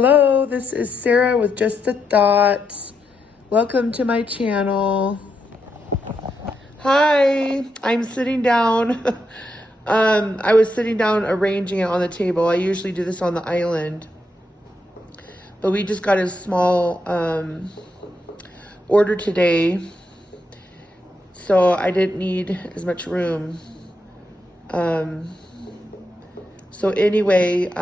Hello, this is Sarah with Just a Thought. Welcome to my channel. Hi, I'm sitting down. I was sitting down arranging it on the table. I usually do this on the island, but we just got a small order today, so I didn't need as much room. So anyway,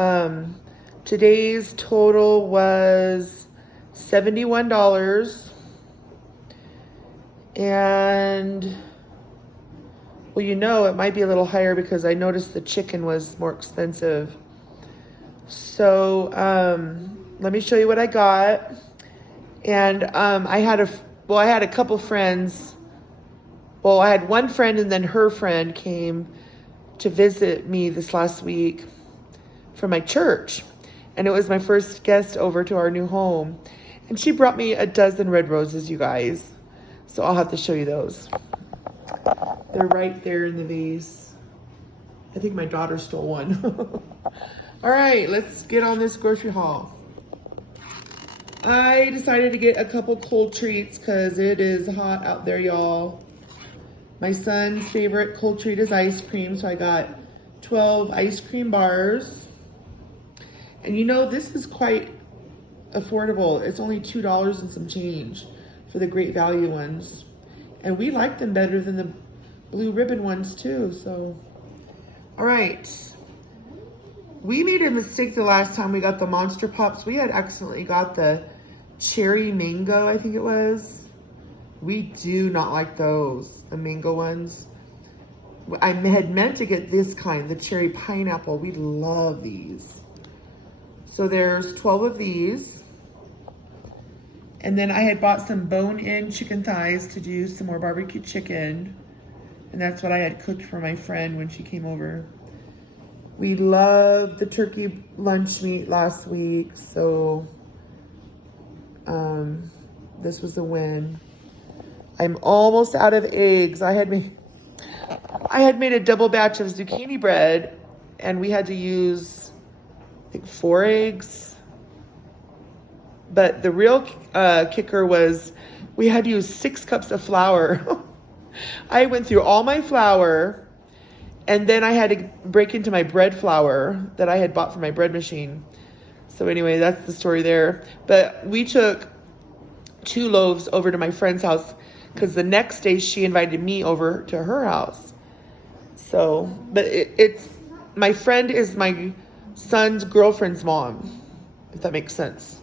today's total was $71. And, well, it might be a little higher because I noticed the chicken was more expensive. So, let me show you what I got. And, I had a couple friends. Well, I had one friend and then her friend came to visit me this last week from my church. And it was my first guest over to our new home. And she brought me a dozen red roses, you guys. So I'll have to show you those. They're right there in the vase. I think my daughter stole one. All right, let's get on this grocery haul. I decided to get a couple cold treats because it is hot out there, y'all. My son's favorite cold treat is ice cream, so I got 12 ice cream bars. And this is quite affordable. It's only $2 and some change for the Great Value ones. And we like them better than the Blue Ribbon ones too, so. All right. We made a mistake the last time we got the Monster Pops. We had accidentally got the Cherry Mango, I think it was. We do not like those, the mango ones. I had meant to get this kind, the Cherry Pineapple. We love these. So there's 12 of these. And then I had bought some bone-in chicken thighs to do some more barbecue chicken. And that's what I had cooked for my friend when she came over. We loved the turkey lunch meat last week, so this was a win. I'm almost out of eggs. I had made a double batch of zucchini bread, and we had to use, I think, 4 eggs. But the real kicker was we had to use 6 cups of flour. I went through all my flour, and then I had to break into my bread flour that I had bought from my bread machine. So anyway, that's the story there. But we took 2 loaves over to my friend's house because the next day she invited me over to her house. So, but it's my friend is my son's girlfriend's mom, if that makes sense.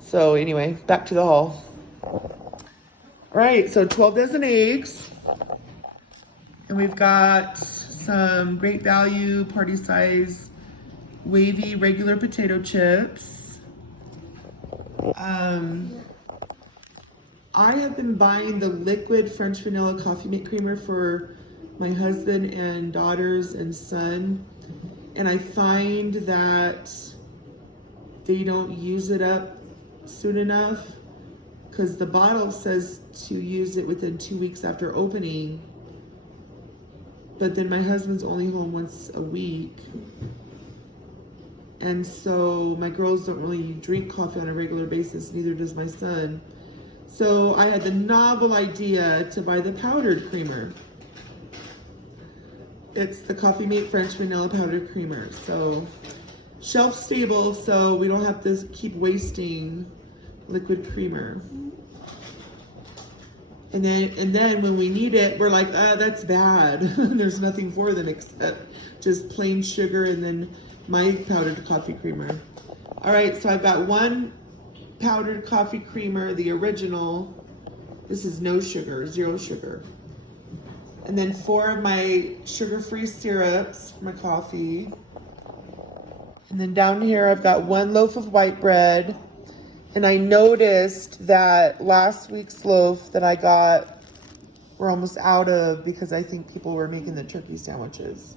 So anyway, back to the haul. All right, so 12 dozen eggs. And we've got some Great Value party size wavy regular potato chips. I have been buying the liquid French vanilla coffee mate creamer for my husband and daughters and son. And I find that they don't use it up soon enough because the bottle says to use it within 2 weeks after opening. But then my husband's only home once a week. And so my girls don't really drink coffee on a regular basis, neither does my son. So I had the novel idea to buy the powdered creamer. It's the Coffee Mate French Vanilla Powdered Creamer. So shelf stable, so we don't have to keep wasting liquid creamer. And then when we need it, we're like, that's bad. There's nothing for them except just plain sugar and then my powdered coffee creamer. All right, so I've got 1 powdered coffee creamer, the original. This is no sugar, 0 sugar. And then 4 of my sugar-free syrups for my coffee. And then down here, I've got 1 loaf of white bread. And I noticed that last week's loaf that I got, we're almost out of because I think people were making the turkey sandwiches,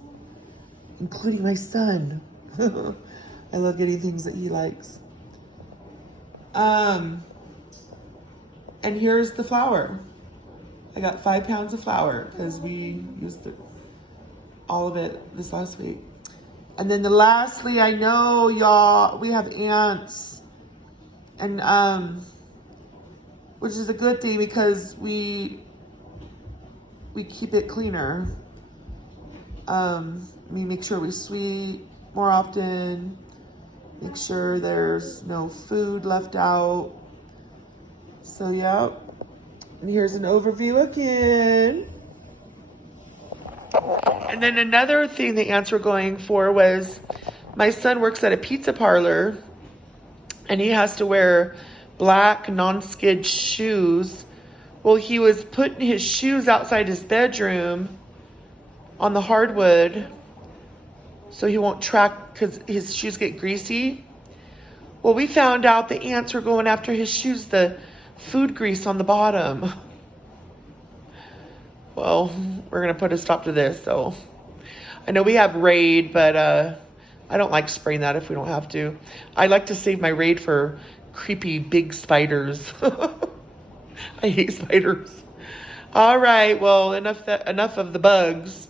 including my son. I love getting things that he likes. And here's the flour. I got 5 pounds of flour because we used all of it this last week. And then lastly, I know y'all, we have ants, and which is a good thing because we keep it cleaner. We make sure we sweep more often, make sure there's no food left out. So yeah, and here's an overview again. And then another thing the ants were going for was, my son works at a pizza parlor and he has to wear black non-skid shoes. Well, he was putting his shoes outside his bedroom on the hardwood so he won't track, because his shoes get greasy. Well, we found out the ants were going after his shoes, the food grease on the bottom. Well, we're gonna put a stop to this. So I know we have Raid, but I don't like spraying that if we don't have to. I like to save my Raid for creepy big spiders. I hate spiders. All right, well, enough of the bugs.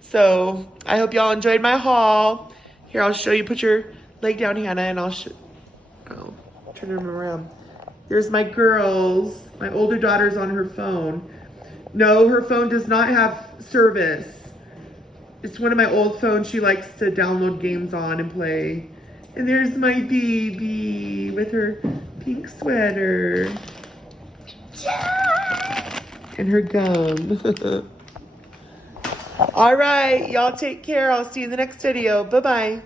So I hope y'all enjoyed my haul. Here, I'll show you. Put your leg down, Hannah, and I'll turn them around. There's my girls. My older daughter's on her phone. No, her phone does not have service. It's one of my old phones she likes to download games on and play. And there's my baby with her pink sweater. And her gum. All right, y'all take care. I'll see you in the next video. Bye-bye.